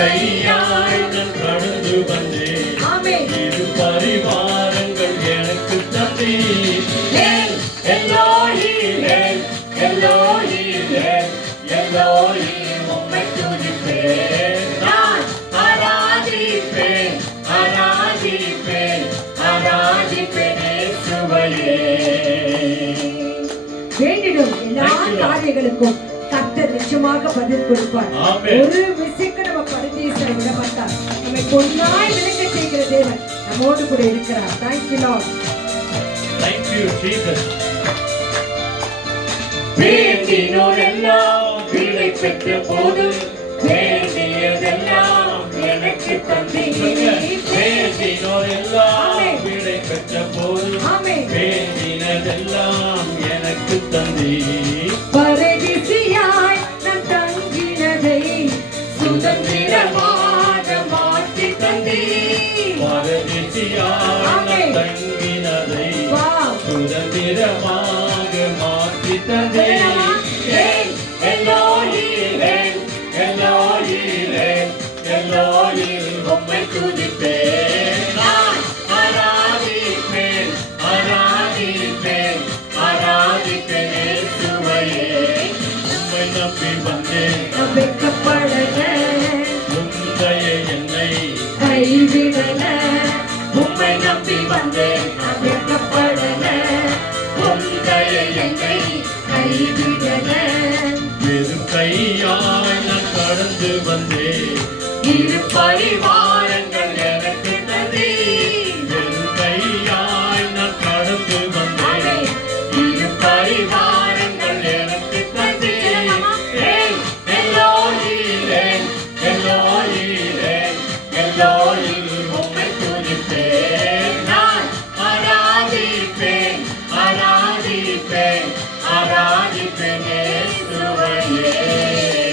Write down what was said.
கையாய் நான் கடந்து வந்தேன். இரு பரிவாரங்கள் எனக்கு தந்தே. எல்லோஹிம் எல்லோஹிம் எல்லோஹிம் உம்மை துதிப்பேன். நான் ஆராதிப்பேன் ஆராதிப்பேன் ஆராதிப்பேன் இயேசுவையே. வேண்டிடும் எல்லா காரியங்களுக்கும் கர்த்தர் நிச்சயமாக பதில் கொடுப்பார். ஒரு விஷயத்தை நம்ம பரதேசில் விட மாட்டார். நம்மை பொன்னாய் விளங்க செய்கிற தேவன் நம்மோடு கூட இருக்கிறார். Thank you Lord. Thank you Jesus. வேண்டினோர் எல்லாம் விடை பெற்ற போது வேண்டியதெல்லாம் எனக்கு தந்தீர். வேண்டினோர் எல்லாம் விடை பெற்ற போது வேண்டினதெல்லாம் எனக்கு தந்தீர். பரதேசியாய் நான் தங்கினதை சுதந்திரமாக மாற்றி தந்தீர். பரதேசியாய் நான் தங்கினதை சுதந்திரமாக மாற்றி தந்தீர். எல்லோஹிம் எல்லோஹிம் எல்லோஹிம் உம்மை துதிப்பேன். நான் ஆராதிப்பேன் ஆராதிப்பேன் ஆராதிப்பேன் இயேசுவையே. உம்மை நம்பி வந்தேன் வெட்கப்படல. உம்முடைய என்னை கைவிடல. உம்மை நம்பி வந்தேன் வெட்கப்படல. உம்முடைய என்னை கைவிடல. வெறு கையாய் நான் கடந்து வந்தேன். இரு பரிவாரங்கள் எனக்கு தந்தீர். வெறு கையாய் நான் கடந்து வந்தேன். இரு பரிவாரங்கள் எனக்கு தந்தீர். எல்லோஹிம் எல்லோஹிம் எல்லோஹிம் உம்மை துதிப்பேன். நான் ஆராதிப்பேன் ஆராதிப்பேன் ஆராதிப்பேன்